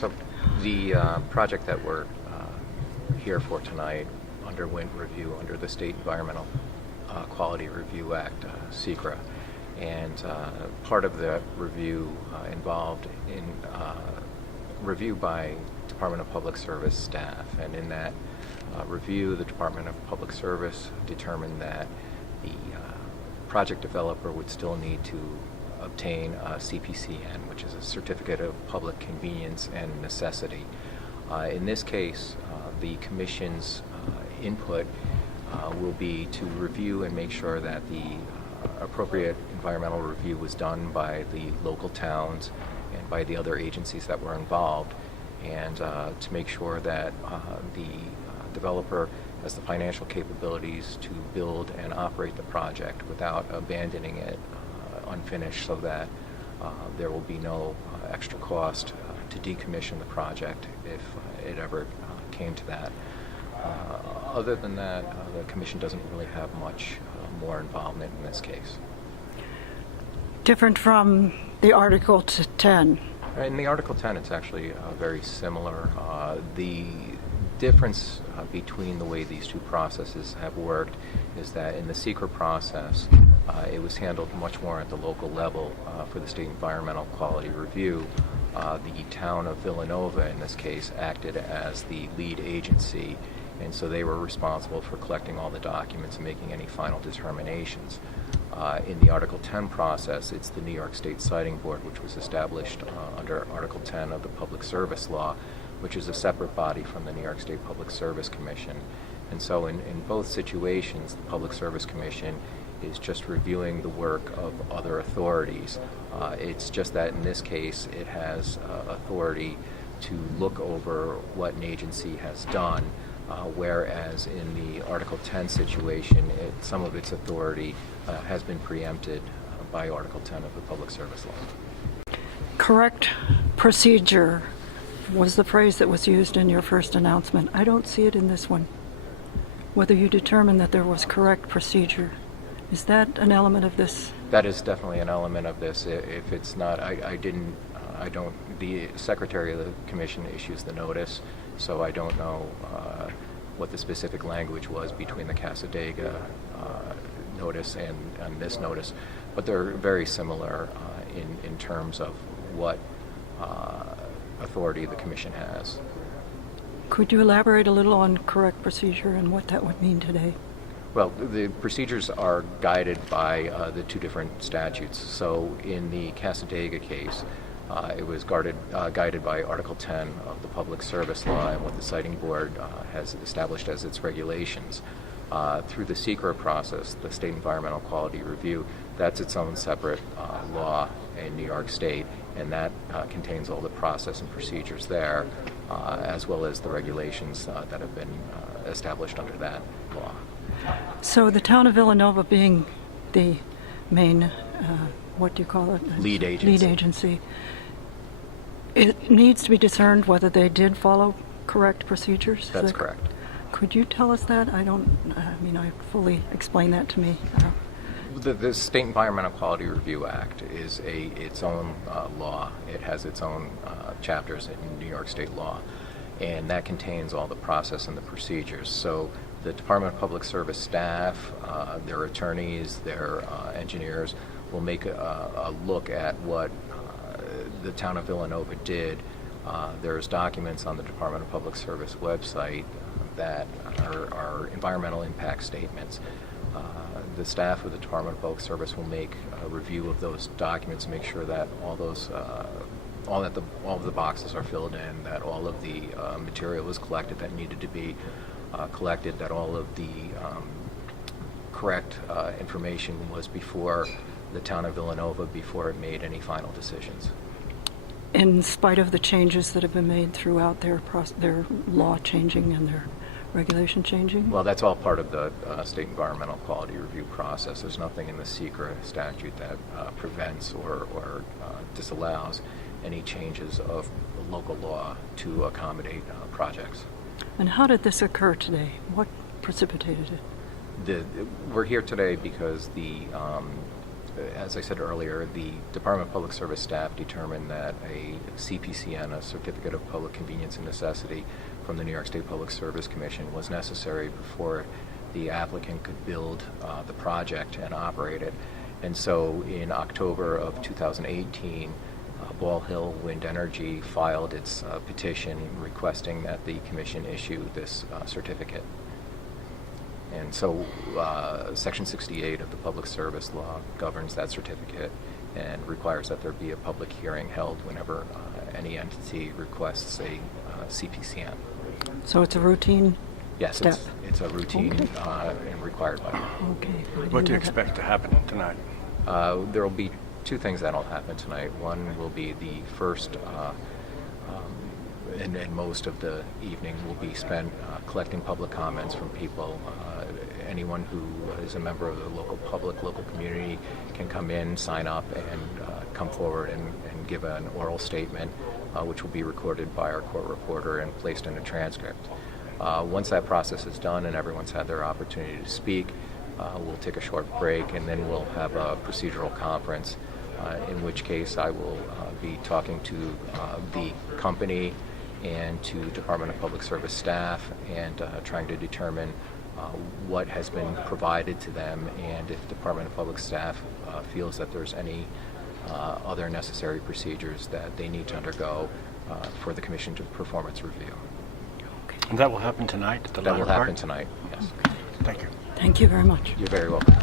So the project that we're here for tonight underwent review under the State Environmental Quality Review Act, SECRA, and part of the review involved in review by Department of Public Service staff, and in that review, the Department of Public Service determined that the project developer would still need to obtain a CPCN, which is a Certificate of Public Convenience and Necessity. In this case, the Commission's input will be to review and make sure that the appropriate environmental review was done by the local towns and by the other agencies that were involved, and to make sure that the developer has the financial capabilities to build and operate the project without abandoning it unfinished, so that there will be no extra cost to decommission the project if it ever came to that. Other than that, the Commission doesn't really have much more involvement in this case. Different from the Article 10. In the Article 10, it's actually very similar. The difference between the way these two processes have worked is that in the SECRA process, it was handled much more at the local level for the State Environmental Quality Review. The town of Villanova, in this case, acted as the lead agency, and so they were responsible for collecting all the documents and making any final determinations. In the Article 10 process, it's the New York State Siting Board, which was established under Article 10 of the Public Service Law, which is a separate body from the New York State Public Service Commission. And so in both situations, the Public Service Commission is just reviewing the work of other authorities. It's just that in this case, it has authority to look over what an agency has done, whereas in the Article 10 situation, some of its authority has been preempted by Article 10 of the Public Service Law. Correct procedure was the phrase that was used in your first announcement. I don't see it in this one. Whether you determine that there was correct procedure, is that an element of this? That is definitely an element of this. If it's not, the Secretary of the Commission issues the notice, so I don't know what the specific language was between the Cassadaga notice and this notice, but they're very similar in terms of what authority the Commission has. Could you elaborate a little on correct procedure and what that would mean today? Well, the procedures are guided by the two different statutes. So in the Cassadaga case, it was guided by Article 10 of the Public Service Law and what the Siting Board has established as its regulations. Through the SECRA process, the State Environmental Quality Review, that's its own separate law in New York State, and that contains all the process and procedures there, as well as the regulations that have been established under that law. So the town of Villanova being the main, what do you call it? Lead agency. Lead agency. It needs to be discerned whether they did follow correct procedures? That's correct. Could you tell us that? I fully explain that to me. The State Environmental Quality Review Act is its own law. It has its own chapters in New York State law, and that contains all the process and the procedures. So the Department of Public Service staff, their attorneys, their engineers will make a look at what the town of Villanova did. There's documents on the Department of Public Service website that are environmental impact statements. The staff of the Department of Public Service will make a review of those documents, make sure that all of the boxes are filled in, that all of the material was collected that needed to be collected, that all of the correct information was before the town of Villanova before it made any final decisions. In spite of the changes that have been made throughout their law changing and their regulation changing? Well, that's all part of the State Environmental Quality Review process. There's nothing in the SECRA statute that prevents or disallows any changes of local law to accommodate projects. And how did this occur today? What precipitated it? We're here today because as I said earlier, the Department of Public Service staff determined that a CPCN, a Certificate of Public Convenience and Necessity, from the New York State Public Service Commission was necessary before the applicant could build the project and operate it. And so in October of 2018, Ball Hill Wind Energy filed its petition requesting that the commission issue this certificate. And so Section 68 of the Public Service Law governs that certificate and requires that there be a public hearing held whenever any entity requests a CPCN. So it's a routine Yes, step? it's a routine Okay. and required by law. Okay. I didn't What do you know that. expect to happen tonight? There will be two things that will happen tonight. One will be the first, and most of the evening will be spent collecting public comments from people. Anyone who is a member of the local public, local community can come in, sign up, and come forward and give an oral statement, which will be recorded by our court reporter and placed in a transcript. Once that process is done and everyone's had their opportunity to speak, we'll take a short break and then we'll have a procedural conference, in which case I will be talking to the company and to Department of Public Service staff and trying to determine what has been provided to them and if Department of Public Staff feels that there's any other necessary procedures that they need to undergo for the Commission to perform its review. And that will happen tonight at the That will latter part? happen tonight, yes. Thank you. Thank you very much. You're very welcome.